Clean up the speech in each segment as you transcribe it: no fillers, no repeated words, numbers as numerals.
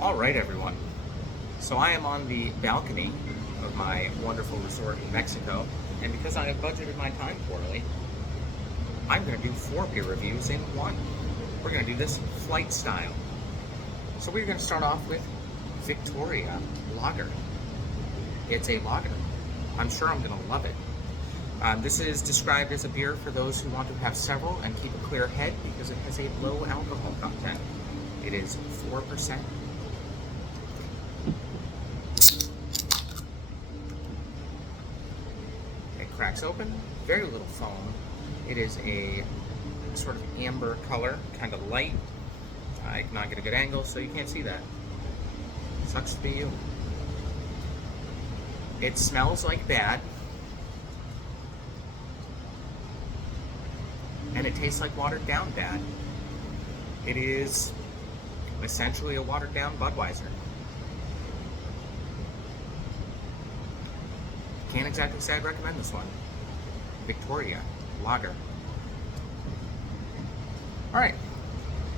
All right, everyone. So I am on the balcony of my wonderful resort in Mexico, and because I have budgeted my time poorly, I'm going to do 4 beer reviews in one. We're going to do this flight style. So we're going to start off with Victoria Lager. It's a lager. I'm sure I'm going to love it. This is described as a beer for those who want to have several and keep a clear head because it has a low alcohol content. It is 4%. It cracks open, very little foam. It is a sort of amber color, kind of light. I cannot get a good angle, so you can't see that. Sucks to be you. It smells like bad, and it tastes like watered down bad. It is essentially a watered down Budweiser. Can't exactly say I'd recommend this one. Victoria Lager. Alright,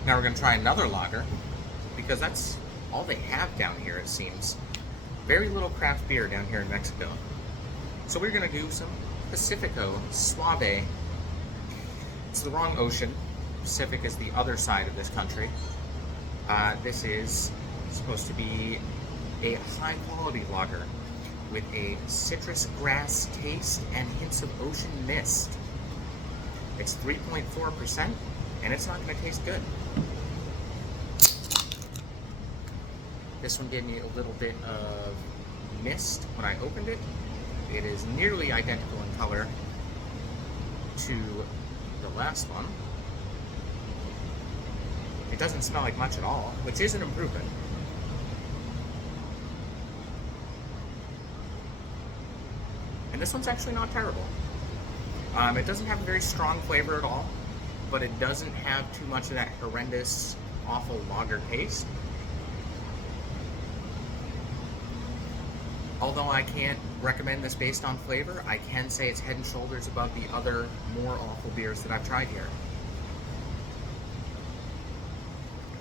now we're going to try another lager, because that's all they have down here, it seems. Very little craft beer down here in Mexico. So we're going to do some Pacifico Suave. It's the wrong ocean. Pacific is the other side of this country. This is supposed to be a high quality lager with a citrus grass taste and hints of ocean mist. It's 3.4%, and it's not going to taste good. This one gave me a little bit of mist when I opened it. It is nearly identical in color to the last one. It doesn't smell like much at all, which is an improvement. And this one's actually not terrible. It doesn't have a very strong flavor at all, but it doesn't have too much of that horrendous, awful lager taste. Although I can't recommend this based on flavor, I can say it's head and shoulders above the other more awful beers that I've tried here.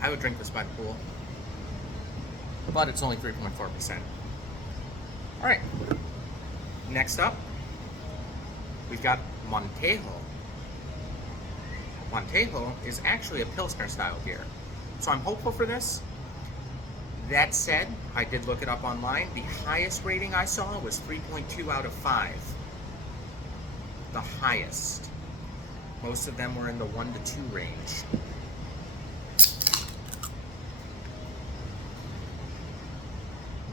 I would drink this by the pool, but it's only 3.4%. Alright, next up, we've got Montejo. Montejo is actually a Pilsner style beer, so I'm hopeful for this. That said, I did look it up online. The highest rating I saw was 3.2 out of 5. The highest. Most of them were in the 1 to 2 range.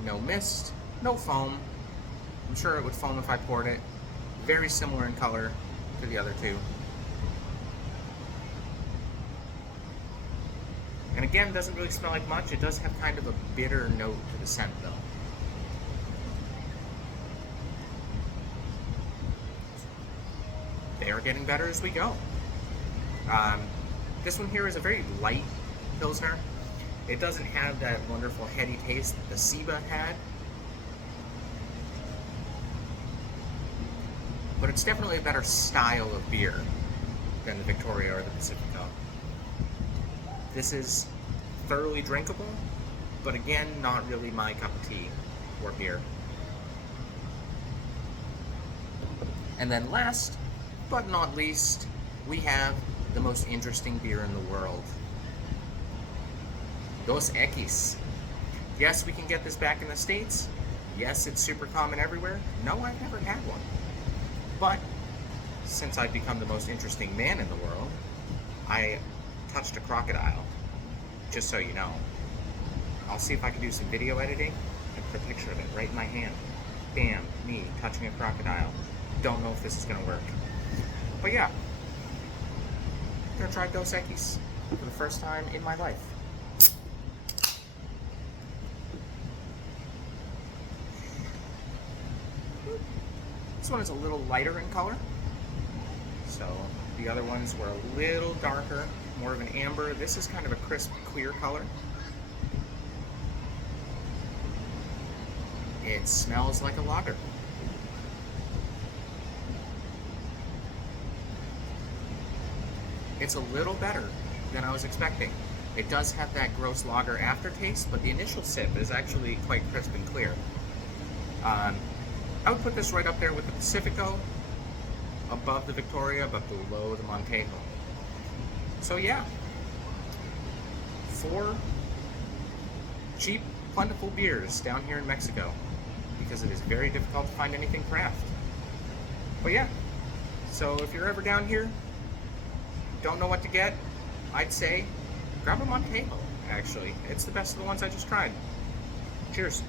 No mist, no foam. I'm sure it would foam if I poured it. Very similar in color to the other two. And again, doesn't really smell like much. It does have kind of a bitter note to the scent, though. They are getting better as we go. This one here is a very light Pilsner. It doesn't have that wonderful heady taste that the Ciba had. But it's definitely a better style of beer than the Victoria or the Pacifico. This is thoroughly drinkable, but again, not really my cup of tea or beer. And then last, but not least, we have the most interesting beer in the world. Dos Equis. Yes, we can get this back in the States. Yes, it's super common everywhere. No, I've never had one. But since I've become the most interesting man in the world, I touched a crocodile, just so you know. I'll see if I can do some video editing and put a picture of it right in my hand. Bam, me touching a crocodile. Don't know if this is gonna work. But yeah, I'm gonna try Dos Equis for the first time in my life. This one is a little lighter in color. So the other ones were a little darker, more of an amber. This is kind of a crisp, clear color. It smells like a lager. It's a little better than I was expecting. It does have that gross lager aftertaste, but the initial sip is actually quite crisp and clear. I would put this right up there with the Pacifico, above the Victoria, but below the Montejo. So yeah, 4 cheap, plentiful beers down here in Mexico, because it is very difficult to find anything craft. But yeah, so if you're ever down here, don't know what to get, I'd say grab a Montejo, actually. It's the best of the ones I just tried. Cheers.